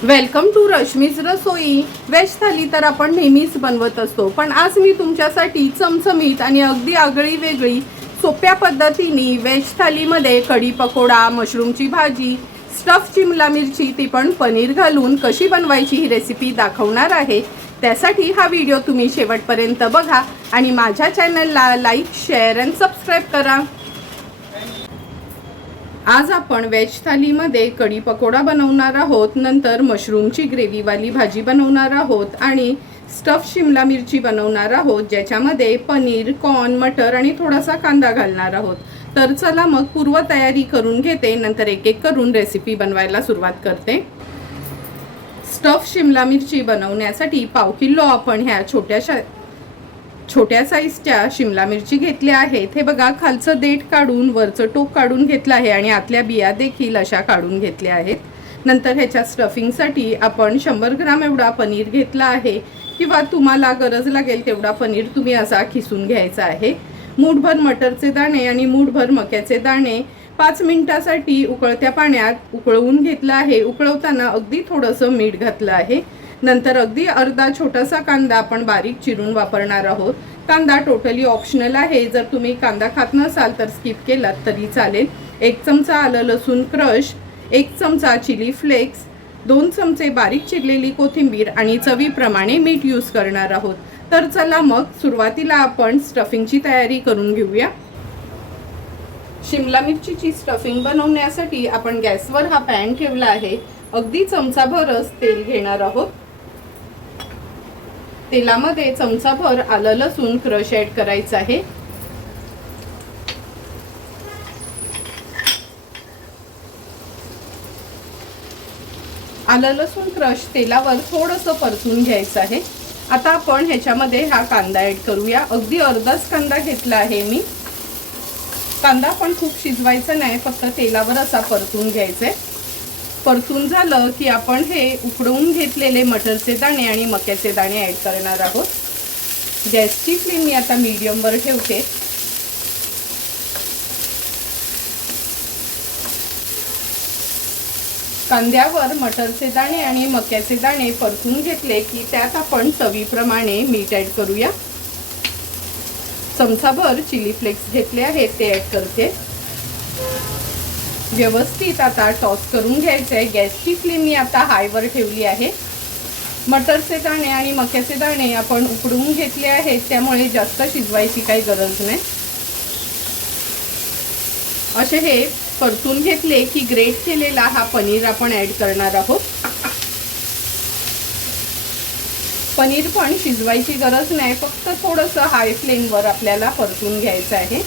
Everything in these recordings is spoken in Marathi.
Welcome to Rashmi's Rasoi. Veg thali तर आपण नेहमीच बनवत असतो, पण आज मी तुमच्यासाठी चमचमीत आणि अगदी आगळी वेगळी सोप्या पद्धतीने व्हेज थालीमध्ये कढी पकोडा, मशरूमची भाजी, स्टफ शिमला मिरची, ती पण पनीर घालून कशी बनवायची ही रेसिपी दाखवणार आहे। त्यासाठी हा व्हिडिओ तुम्ही शेवटपर्यंत बघा आणि माझ्या चॅनलला लाईक, शेअर आणि सबस्क्राईब करा। आज आपण व्हेज थालीमध्ये कढी पकोडा बनवणार आहोत, नंतर मशरूमची ग्रेव्हीवाली भाजी बनवणार आहोत आणि स्टफ शिमला मिरची बनवणार आहोत, ज्याच्यामध्ये पनीर, कॉर्न, मटर आणि थोडासा कांदा घालणार आहोत। तर चला मग पूर्व तयारी करून घेते, नंतर एक एक करून रेसिपी बनवायला सुरुवात करते। स्टफ शिमला मिरची बनवण्यासाठी पाव किलो आपण ह्या छोट्या साईजच्या शिमला मिरची घेतल्या आहेत। हे बघा, खालचं देठ काढून वरचं टोक काढून घेतलं आहे आणि आतल्या बिया देखील अशा काढून घेतल्या आहेत। नंतर ह्याच्या स्टफिंगसाठी आपण 100 ग्राम एवढा पनीर घेतला आहे, किंवा तुम्हाला गरज लागेल तेवढा पनीर तुम्ही असा खिसून घ्यायचा आहे। मूठभर मटरचे दाणे आणि मूठभर मक्याचे दाणे 5 मिनिटासाठी उकळत्या पाण्यात उकळवून घेतलं आहे। उकळवताना अगदी थोडंसं मीठ घातलं आहे। नंतर अगदी अर्धा छोटासा कांदा आपण बारीक चिरून वापरणार आहोत। कांदा टोटली ऑप्शनल आहे, जर तुम्ही कांदा खात नसाल तर स्किप केलात तरी चालेल। 1 चमचा आलं लसूण क्रश, 1 चमचा चिली फ्लेक्स, 2 चमचे बारीक चिरलेली कोथिंबीर आणि चवीप्रमाणे मीठ यूज करणार आहोत। तर चला मग सुरुवातीला आपण स्टफिंगची तयारी करून घेऊया। शिमला मिरचीची स्टफिंग बनवण्यासाठी आपण गॅसवर हा पॅन ठेवला आहे। अगदी चमचाभरच तेल घेणार आहोत। तेलामध्ये चमचाभर आलं लसूण क्रश ॲड करायचं आहे। आलं लसूण क्रश तेलावर थोडंसं परतून घ्यायचं आहे। आता आपण ह्याच्यामध्ये हा कांदा ॲड करूया। अगदी अर्धाच कांदा घेतला आहे मी। कांदा पण खूप शिजवायचा नाही, फक्त तेलावर असा परतून घ्यायचा आहे। परतून झालं की आपण हे उकडवून घेतलेले मटरचे दाणे आणि मक्याचे दाणे ॲड करणार आहोत। गॅसची फ्लेम मी आता मीडियमवर ठेवते। कांद्यावर मटरचे दाणे आणि मक्याचे दाणे परतून घेतले की त्यात आपण चवीप्रमाणे मीठ ॲड करूया। चमचाभर चिली फ्लेक्स घेतले आहेत, ते ॲड करते। व्यवस्थित आता टॉस करून घ्यायचं आहे। गॅसची फ्लेम मी आता हायवर ठेवली आहे। मटरचे दाणे आणि मक्याचे दाणे आपण उकडवून घेतले आहेत, त्यामुळे जास्त शिजवायची काही गरज नाही। असे हे परतून घेतले की ग्रेट केलेला हा पनीर आपण ॲड करणार आहोत। पनीर पण शिजवायची गरज नाही, फक्त थोडंसं हाय फ्लेमवर आपल्याला परतून घ्यायचं आहे।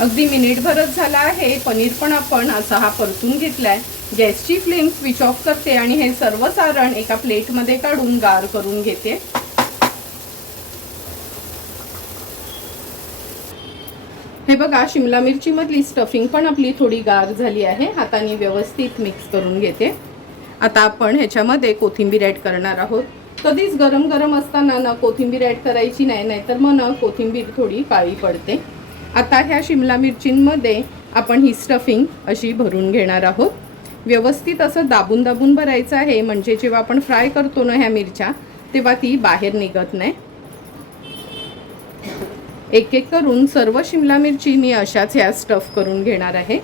अगदी मिनिटभरच झाला आहे। पनीर पण आपण असा हा परतून घेतलाय। गॅसची फ्लेम स्विच ऑफ करते आणि हे सर्व सारण एका प्लेटमध्ये काढून गार करून घेते। हे बघा, शिमला मिरची मधली स्टफिंग पण आपली थोडी गार झाली आहे। हाताने व्यवस्थित मिक्स करून घेते। आता आपण ह्याच्यामध्ये कोथिंबीर ॲड करणार आहोत। कधीच गरम गरम असताना ना कोथिंबीर ॲड करायची नाही, नाहीतर मग ना कोथिंबीर थोडी काळी पडते। आता ह्या शिमला मिरचींमध्ये आपण ही स्टफिंग अशी भरून घेणार आहोत। व्यवस्थित असं दाबून दाबून भरायचं आहे, म्हणजे जेव्हा आपण फ्राय करतो ना ह्या मिरच्या, तेव्हा ती बाहेर निघत नाही। एक एक करून सर्व शिमला मिरची मी अशाच ह्या स्टफ करून घेणार आहे।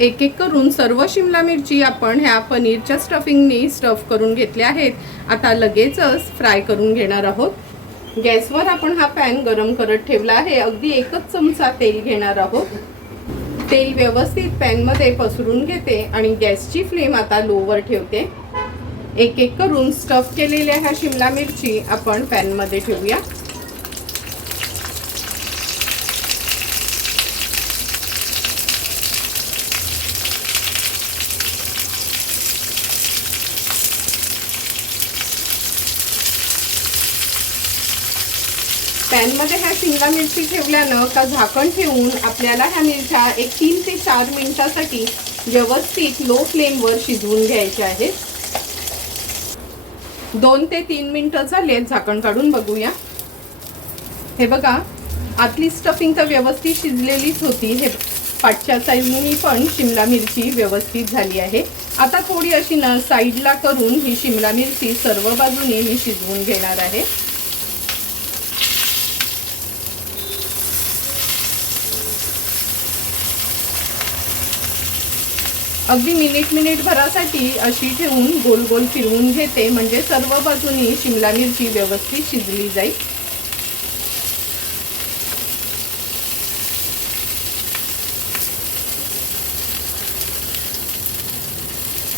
एक एक करून सर्व शिमला मिरची आपण ह्या पनीरच्या स्टफिंगनी स्टफ करून घेतल्या आहेत। आता लगेचच फ्राय करून घेणार आहोत। गॅसवर आपण हा पॅन गरम करत ठेवला आहे। अगदी 1च चमचा तेल घेणार आहोत। तेल व्यवस्थित पॅनमध्ये पसरून घेते आणि गॅसची फ्लेम आता लोवर ठेवते। एक एक करून स्टफ केलेल्या ह्या शिमला मिरची आपण पॅनमध्ये ठेवूया। पॅनमध्ये ह्या शिमला मिरची ठेवल्यानं का झाकण ठेवून आपल्याला ह्या मिरच्या एक 3 ते 4 मिनिटासाठी व्यवस्थित लो फ्लेमवर शिजवून घ्यायच्या आहेत। 2 ते 3 मिनिटं झालेत, झाकण काढून बघूया। हे बघा, आतली स्टफिंग तर व्यवस्थित शिजलेलीच होती। हे पाठच्या साईडनी पण शिमला मिरची व्यवस्थित झाली आहे। आता थोडी अशी ना साईडला करून ही शिमला मिरची सर्व बाजूनी मी शिजवून घेणार आहे। अगदी मिनिट भरासाठी अशी ठेवून गोल गोल फिरवून घेते, म्हणजे सर्व बाजूनी शिमला मिरची व्यवस्थित शिजली जाईल।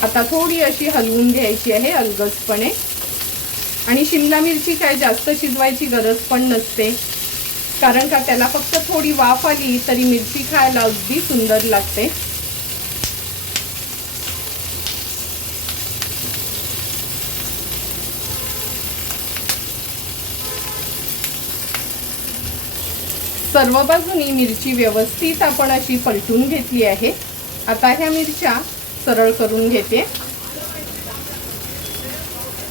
आता थोडी अशी हलवून घ्यायची आहे अलगदपणे। आणि शिमला मिरची काय जास्त शिजवायची गरज पण नसते, कारण का त्याला फक्त थोडी वाफ आली तरी मिरची खायला अगदी सुंदर लागते। सर्व बाजूनी मिरची व्यवस्थित आपण अशी पलटून घेतली आहे। आता ह्या मिरच्या सरळ करून घेते।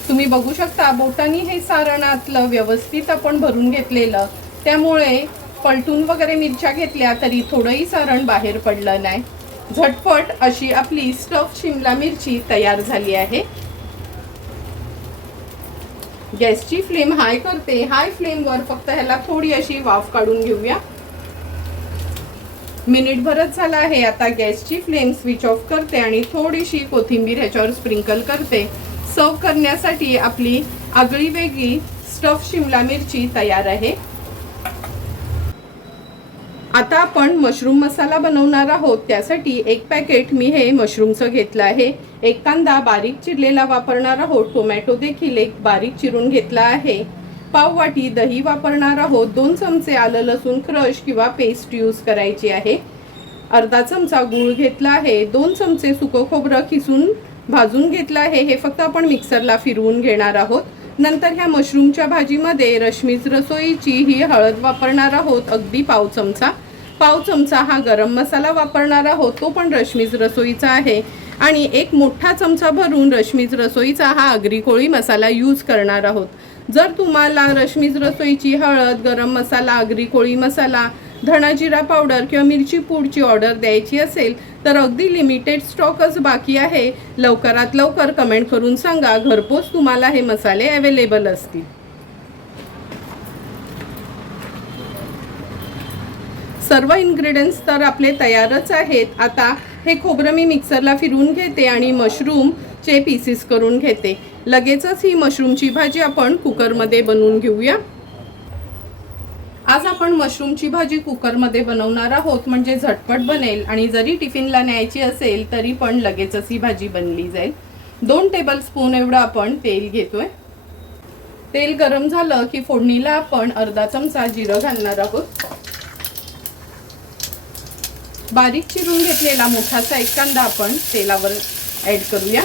तुम्ही बघू शकता बोटांनी हे सारण आतलं व्यवस्थित आपण भरून घेतलेलं, त्यामुळे पलटून वगैरे मिरच्या घेतल्या तरी थोडंही सारण बाहेर पडलं नाही। झटपट अशी आपली स्टफ शिमला मिरची तयार झाली आहे। गॅसची फ्लेम हाय करते। हाय फ्लेमवर फक्त ह्याला थोडी अशी वाफ काढून घेऊया। मिनिटभरच झाला आहे। आता गॅसची फ्लेम स्विच ऑफ करते आणि थोडीशी कोथिंबीर ह्याच्यावर स्प्रिंकल करते। सर्व करण्यासाठी आपली आगळी वेगळी स्टफ शिमला मिरची तयार आहे। आता आपण मशरूम मसाला बनवणार आहोत। त्यासाठी एक पॅकेट मी हे मशरूमचं घेतलं आहे। एक कांदा बारीक चिरलेला वापरणार आहोत। टोमॅटो देखील एक बारीक चिरून घेतला आहे। पाव वाटी दही वापरणार आहोत। 2 चमचे आलं लसूण क्रश किंवा पेस्ट यूज करायची आहे। अर्धा चमचा गूळ घेतला आहे। 2 चमचे सुकं खोबरं किसून भाजून घेतलं आहे। हे फक्त आपण मिक्सरला फिरवून घेणार आहोत। नंतर ह्या मशरूमच्या भाजीमध्ये रश्मीज रसोईची ही हळद वापरणार आहोत, अगदी पाव चमचा। पाव चमचा हा गरम मसाला वापरणार आहोत, तो पण रश्मीज रसोईचा आहे। आणि एक मोठा चमचा भरून रश्मीज रसोईचा हा आगरी कोळी मसाला यूज करणार आहोत। जर तुम्हाला रश्मीज रसोईची हळद, गरम मसाला, आगरी कोळी मसाला, धणा जिरा पावडर किंवा मिरची पूडची ऑर्डर द्यायची असेल तर अगदी लिमिटेड स्टॉकच बाकी आहे। लवकरात लवकर कमेंट करून सांगा, घरपोच तुम्हाला हे मसाले अवेलेबल असतील। सर्व इन्ग्रेडियंट्स तर आपले तयारच आहेत। आता हे खोबरं मी मिक्सरला फिरवून घेते आणि मशरूमचे पीसेस करून घेते। लगेचच ही मशरूमची भाजी आपण कुकरमध्ये बनवून घेऊया। आज आपण मशरूमची भाजी कुकरमध्ये बनवणार आहोत, म्हणजे झटपट बनेल आणि जरी टिफिनला न्यायची असेल तरी पण लगेचच ही भाजी बनली जाईल। 2 टेबलस्पून एवढं आपण तेल घेतोय। तेल गरम झालं की फोडणीला आपण अर्धा चमचा जिरं घालणार आहोत। बारीक चिरून घेतलेला मोठासा एक कांदा आपण तेलावर ॲड करूया।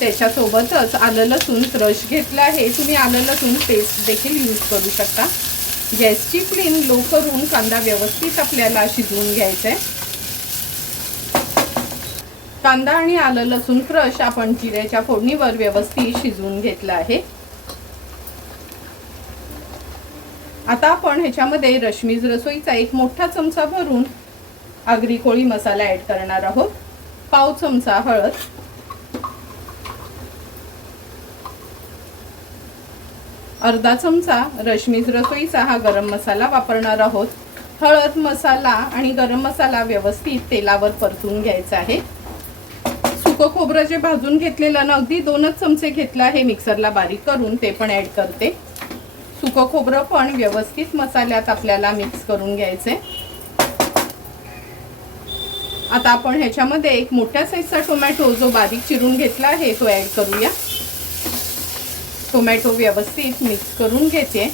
त्याच्यासोबतच आलं लसूण क्रश घेतला आहे। तुम्ही आलं लसूण पेस्ट देखील यूज करू शकता। गॅसची फ्लेम लो करून कांदा व्यवस्थित आपल्याला शिजवून घ्यायचा आहे। कांदा आणि आलं लसूण क्रश आपण जिऱ्याच्या फोडणीवर व्यवस्थित शिजवून घेतला आहे। आता आपण ह्याच्यामध्ये रश्मीज रसोईचा एक मोठा चमचा भरून आगरी कोळी मसाला ॲड करणार आहोत। पाव चमचा हळद, अर्धा चमचा रश्मीज रसोईचा हा गरम मसाला वापरणार आहोत। हळद, मसाला आणि गरम मसाला व्यवस्थित तेलावर परतून घ्यायचा आहे। सुकं खोबरं जे भाजून घेतलेलं ना, अगदी 2च चमचे घेतलं आहे मिक्सरला बारीक करून, ते पण ॲड करते। सुकं खोबरं पण व्यवस्थित मसाल्यात आपल्याला मिक्स करून घ्यायचे। आता आपण ह्याच्यामध्ये एक मोठ्या साईजचा टोमॅटो जो बारीक चिरून घेतला आहे तो ॲड करूया। टोमॅटो व्यवस्थित मिक्स करून घेते।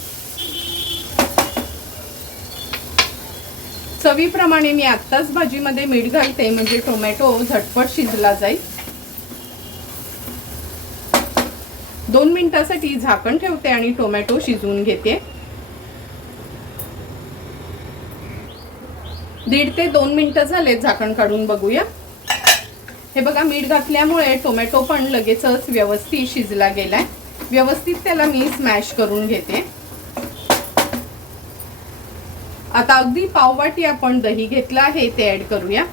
चवीप्रमाणे मी आत्ताच भाजीमध्ये मीठ घालते, म्हणजे टोमॅटो झटपट शिजला जाईल। 2 मिनिटांसाठी झाकण ठेवते आणि टोमॅटो शिजवून घेते। 1.5 ते 2 मिनिटं झाले, झाकण काढून बघूया। हे बघा, मीठ घातल्यामुळे टोमॅटो पण लगेचच व्यवस्थित शिजला गेलाय। व्यवस्थित त्याला मी स्मॅश करून घेते। आता अगदी पाववाटी आपण दही घेतलं आहे ते ॲड करूया।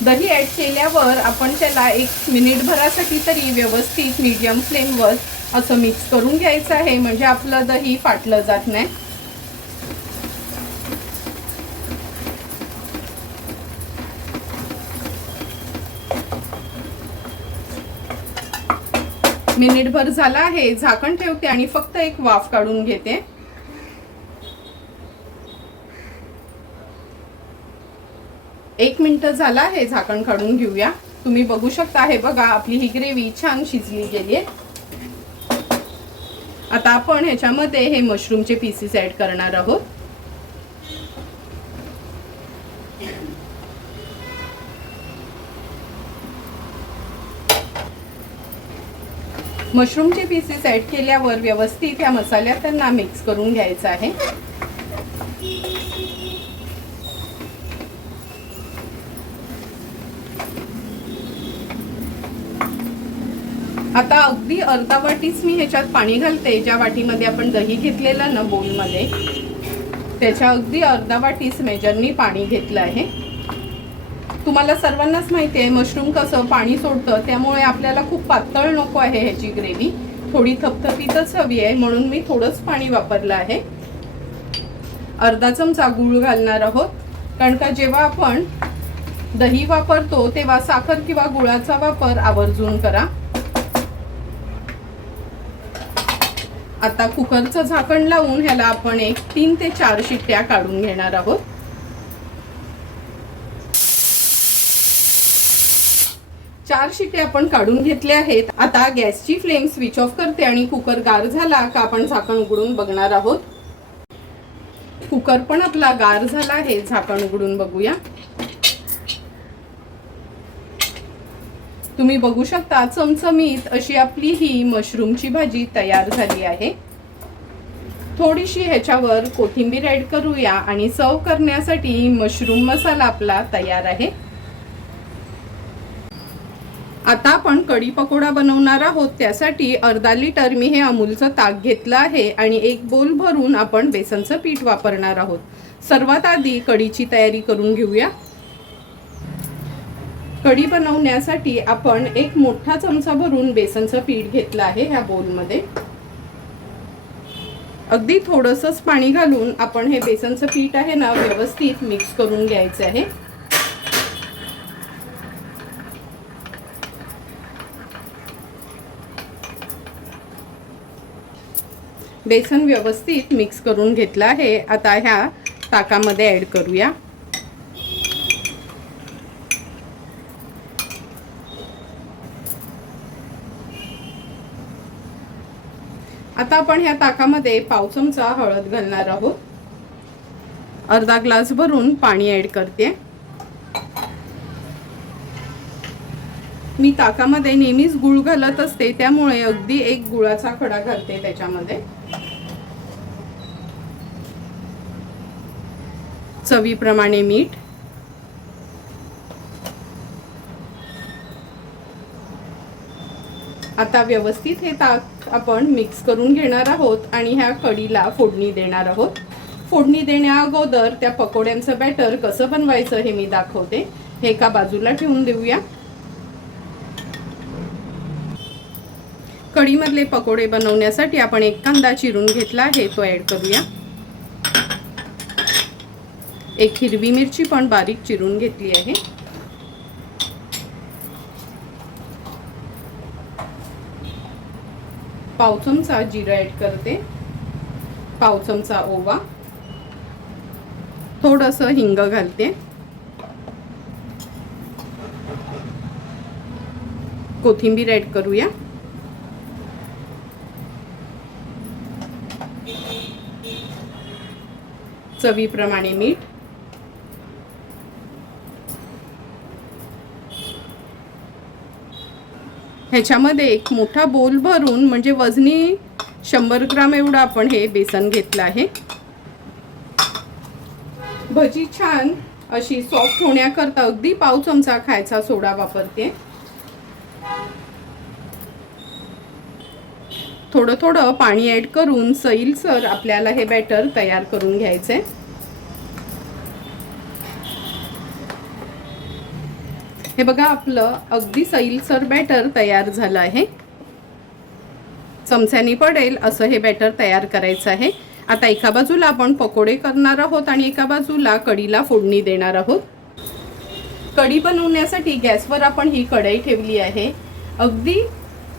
दही ॲड केल्यावर आपण त्याला 1 मिनिटभरासाठी तरी व्यवस्थित मीडियम फ्लेमवर असं मिक्स करून घ्यायचं आहे, म्हणजे आपलं दही फाटलं जात नाही। मिनिटभर झाला आहे, झाकण ठेवते आणि फक्त एक वाफ काढून घेते। एक मिनिट झाला आहे, झाकण काढून घेऊया। तुम्ही बघू शकता हे बघा, आपली ही ग्रेव्ही छान शिजली गेली आहे। आता आपण ह्याच्यामध्ये हे मशरूमचे पीसेस ॲड करणार आहोत। मशरूमचे पीसेस ॲड केल्यावर व्यवस्थित या मसाल्यात त्यांना मिक्स करून घ्यायचं आहे। आता अगदी अर्धा वाटीच मी ह्याच्यात पाणी घालते। ज्या वाटीमध्ये आपण दही घेतलेलं ना बोलमध्ये, त्याच्या अगदी अर्धा वाटीच मेजरनी पाणी घेतलं आहे। तुम्हाला सर्वांनाच माहिती आहे मशरूम कसं पाणी सोडतं, त्यामुळे आपल्याला खूप पातळ नको आहे ह्याची ग्रेव्ही, थोडी थपथपीतच हवी आहे, म्हणून मी थोडंच पाणी वापरलं आहे। अर्धा चमचा गूळ घालणार आहोत, कारण का जेव्हा आपण दही वापरतो तेव्हा साखर किंवा गुळाचा वापर आवर्जून करा। आता कुकरचं झाकण लावून ह्याला आपण 3 ते 4 शिट्ट्या काढून घेणार आहोत। चार शिट्ट्या आपण काढून घेतल्या आहेत। आता गॅसची फ्लेम स्विच ऑफ करते आणि कुकर गार झाला का आपण झाकण उघडून बघणार आहोत। कुकर पण आपला गार झाला आहे, झाकण उघडून बघूया। तुम्ही बघू शकता चमचमीत अशी आपली ही मशरूमची भाजी तयार झाली आहे। थोडीशी ह्याच्यावर कोथिंबीर ॲड करूया आणि सर्व करण्यासाठी मशरूम मसाला आपला तयार आहे। आता आपण कढी पकोडा बनवणार आहोत, त्यासाठी अर्धा लिटर मी हे अमूलचं ताक घेतलं आहे आणि 1 बोल भरून आपण बेसनचं पीठ वापरणार आहोत। सर्वात आधी कढीची तयारी करून घेऊया। कढी बनवण्यासाठी आपण 1 मोठा चमचा भरून बेसनचं पीठ घेतलं आहे ह्या बोलमध्ये। अगदी थोडंसंच पाणी घालून आपण हे बेसनचं पीठ आहे ना व्यवस्थित मिक्स करून घ्यायचं आहे। बेसन व्यवस्थित मिक्स करून घेतलं आहे। आता ह्या ताकामध्ये ॲड करूया। आता आपण ह्या ताकामध्ये पाव चमचा हळद घालणार आहोत। अर्धा ग्लास भरून पाणी ॲड करते। मी ताकामध्ये नेहमीच गूळ घालत असते, त्यामुळे अगदी 1 गुळाचा खडा घालते त्याच्यामध्ये। चवीप्रमाणे मीठ, आता व्यवस्थित हे ताक आपण मिक्स करून घेणार आहोत आणि ह्या कढीला फोडणी देणार आहोत। फोडणी देण्या अगोदर त्या पकोड्यांचं बॅटर कसं बनवायचं हे मी दाखवते। हे एका बाजूला ठेवून देऊया। कढीमधले पकोडे बनवण्यासाठी आपण 1 कांदा चिरून घेतला आहे, तो ॲड करूया। 1 हिरवी मिरची पण बारीक चिरून घेतली आहे। पाव चमचा जिरं ॲड करते, पाव चमचा ओवा, थोडंसं हिंग घालते, कोथिंबीर ॲड करूया। चवीप्रमाणे मीठ, ह्याच्यामध्ये 1 मोठा बोल भरून म्हणजे वजनी 100 ग्राम एवढं आपण हे बेसन घेतलं आहे। भजी छान अशी सॉफ्ट होण्याकरता अगदी पाव चमचा खायचा सोडा वापरते। थोडं थोडं पाणी ॲड करून सैलसर आपल्याला हे बॅटर तयार करून घ्यायचंय। हे बघा आपलं अगदी सैलसर बॅटर तयार झालं आहे. चमच्याने पडेल असं हे बॅटर तयार करायचं आहे. आता एका बाजूला आपण पकोडे करणार आहोत आणि एका बाजूला कढीला फोडणी देणार आहोत. कढी बनवण्यासाठी गॅसवर आपण ही कढई ठेवली आहे. अगदी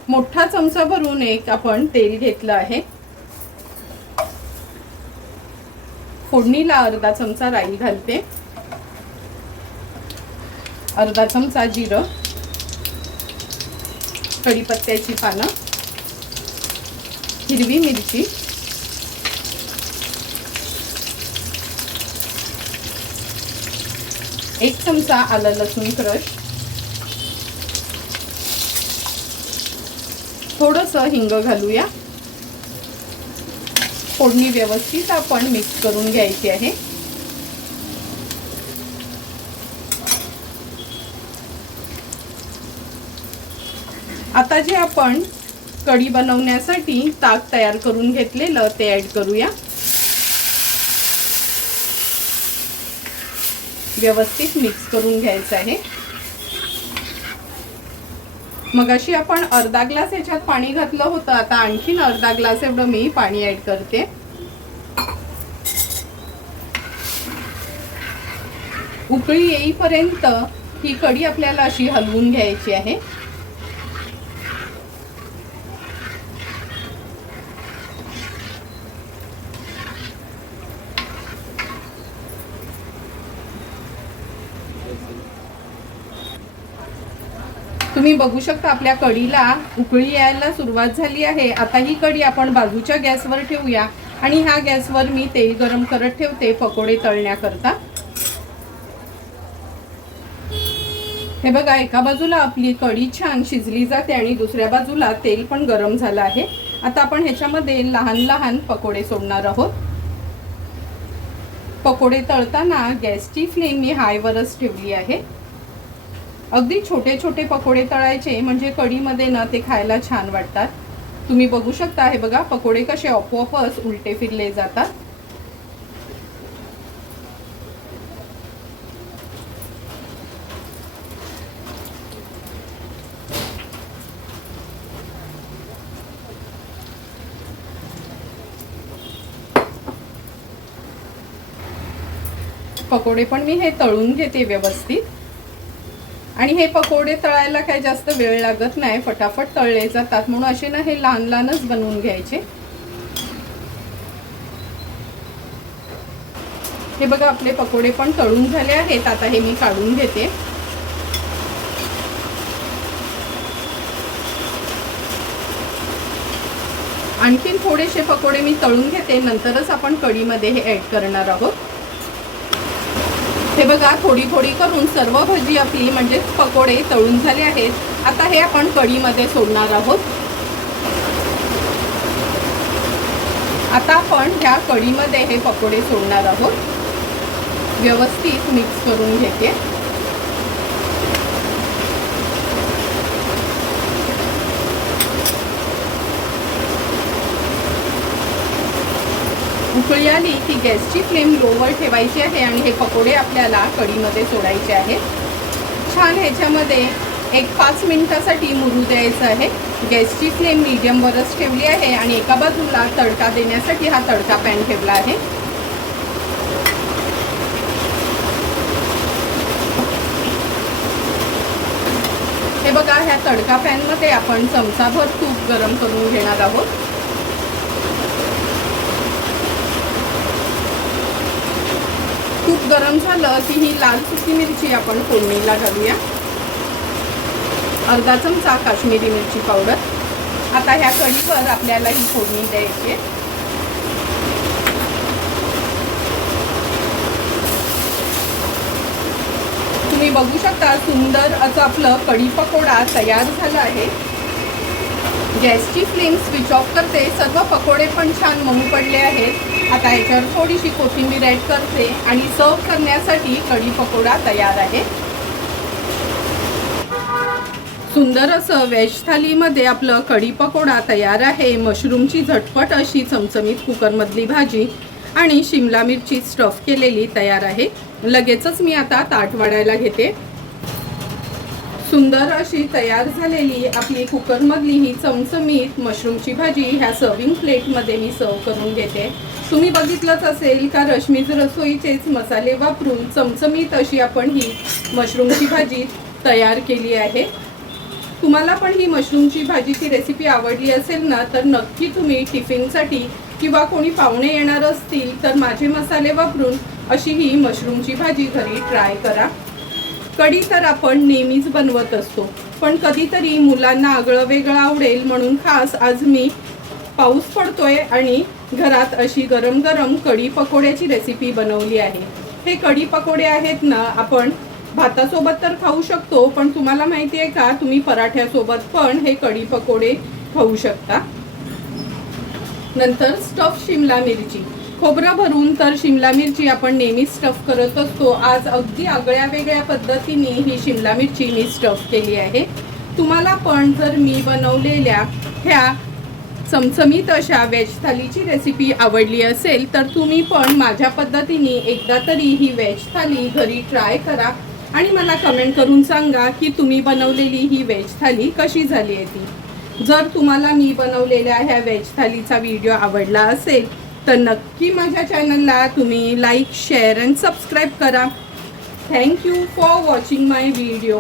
मोठा चमचा भरून एक आपण तेल घेतलं आहे. फोडणीला अर्धा चमचा राई घालते, अर्धा चमचा जिरं, कढीपत्त्याची पानं, हिरवी मिरची, एक चमचा आलं लसूण क्रश, थोडंसं हिंग घालूया. फोडणी व्यवस्थित आपण मिक्स करून घ्यायची आहे. आता जे आपण कढी बनवण्यासाठी ताक तयार करून घेतलेलं ते ऍड करूया. व्यवस्थित मिक्स करून घ्यायचं आहे. मगाशी आपण अर्धा ग्लास याच्यात पाणी घातलं होतं. आता आणखीन अर्धा ग्लास एवढं मी पाणी ऍड करते. उकळी येईपर्यंत ही कढी आपल्याला अशी हलवून घ्यायची आहे. तुम्ही बघू शकता आपल्या कढीला उकळी यायला सुरुवात झाली आहे. आता ही कढी आपण बाजूच्या गॅसवर ठेवूया आणि ह्या गॅसवर मी तेल गरम करत ठेवते पकोडे तळण्याकरता. हे बघा एका बाजूला आपली कढी छान शिजली जाते आणि दुसऱ्या बाजूला तेल पण गरम झालं आहे. आता आपण ह्याच्यामध्ये लहान लहान पकोडे सोडणार आहोत. पकोडे तळताना गॅसची फ्लेम मी हायवरच ठेवली आहे. अगदी छोटे छोटे पकोडे तळायचे म्हणजे कढीमध्ये ना ते खायला छान वाटतात. तुम्ही बघू शकता हे बघा पकोडे कसे आपोआपच उलटे फिरले जातात. पकोडे पण मी हे तळून घेते व्यवस्थित. आणि हे पकोडे तळायला काही जास्त वेळ लागत नाही, फटाफट तळले जातात. म्हणून असे ना हे लहान लहानच बनवून घ्यायचे. हे बघा आपले पकोडे पण तळून झाले आहेत. आता हे मी काढून घेते. आणखीन थोडेसे पकोडे मी तळून घेते, नंतरच आपण कढीमध्ये हे ऍड करणार आहोत. हे बघा थोडी थोडी करून सर्व भजी आपली म्हणजे पकोडे तळून झाले आहेत. आता हे आपण कढीमध्ये सोडणार आहोत. आता आपण ह्या कढीमध्ये हे पकोडे सोडणार आहोत. व्यवस्थित मिक्स करून घेते. उकळी आली की गॅसची फ्लेम लोवर ठेवायची आहे आणि हे पकोडे आपल्याला कढीमध्ये सोडायचे आहेत. छान ह्याच्यामध्ये एक 5 मिनिटासाठी मुरू द्यायचं आहे. गॅसची फ्लेम मीडियमवरच ठेवली आहे आणि एका बाजूला तडका देण्यासाठी हा तडका पॅन ठेवला आहे. हे बघा ह्या तडका पॅनमध्ये आपण चमचाभर तूप गरम करून घेणार आहोत. तूप गरम झालं की ही लाल सुकी मिरची आपण फोडणीला घालूया. अर्धा चमचा काश्मीरी मिरची पावडर. आता ह्या कढीवर आपल्याला ही फोडणी द्यायची आहे. तुम्ही बघू शकता सुंदर असं आपलं कढी पकोडा तयार झाला आहे. गॅसची फ्लेम स्विच ऑफ करते. सर्व पकोडे पण छान मऊ पडले आहेत. आता याच्यावर थोडीशी कोथिंबीर ॲड करते आणि सर्व करण्यासाठी कढी पकोडा तयार आहे. सुंदर असं व्हेज थालीमध्ये आपलं कढी पकोडा तयार आहे. मशरूमची झटपट अशी चमचमीत कुकरमधली भाजी आणि शिमला मिरची स्टफ केलेली तयार आहे. लगेचच मी आता ताट वाढायला घेते. सुंदर अशी तयार झालेली आपली कुकरमधली ही चमचमीत मशरूमची भाजी ह्या सर्विंग प्लेटमध्ये मी सर्व करून घेते। तुम्ही बघितलंच असेल का रश्मीज रसोईचेच मसाले वापरून चमचमीत अशी आपण ही मशरूमची भाजी तयार केली आहे। तुम्हाला पण ही मशरूमची भाजीची रेसिपी आवडली असेल ना तर नक्की तुम्ही टिफिनसाठी किंवा कोणी पाहुणे येणार असतील तर माझे मसाले वापरून अशी ही मशरूमची भाजी घरी ट्राय करा। कढी तर आपण नेहमीच बनवत असतो, पण कधीतरी मुलांना आगळं वेगळं आवडेल म्हणून खास आज मी पाऊस पडतोय आणि घरात अशी गरम गरम कढी पकोड्याची रेसिपी बनवली आहे। हे कढी पकोडे आहेत ना आपण भातासोबत तर खाऊ शकतो, पण तुम्हाला माहिती आहे का तुम्ही पराठ्यासोबत पण हे कढी पकोडे खाऊ शकता। नंतर स्टफ शिमला मिरची, खोबरं भरून तर शिमला मिरची आपण नेहमी स्टफ करत असतो। आज अगदी आगळ्या वेगळ्या पद्धतीने ही शिमला मिरची मी स्टफ केली आहे। तुम्हाला पण जर मी बनवलेल्या ह्या चमचमीत अशा व्हेज थालीची रेसिपी आवडली असेल तर तुम्ही पण माझ्या पद्धतीने एकदा तरी ही व्हेज थाली घरी ट्राय करा आणि मला कमेंट करून सांगा की तुम्ही बनवलेली ही व्हेज थाली कशी झाली आहे ती। जर तुम्हाला मी बनवलेल्या ह्या व्हेज थालीचा व्हिडिओ आवडला असेल तर नक्की माझ्या चॅनलला तुम्ही लाईक, शेअर अँड सबस्क्राईब करा। Thank you for watching my video.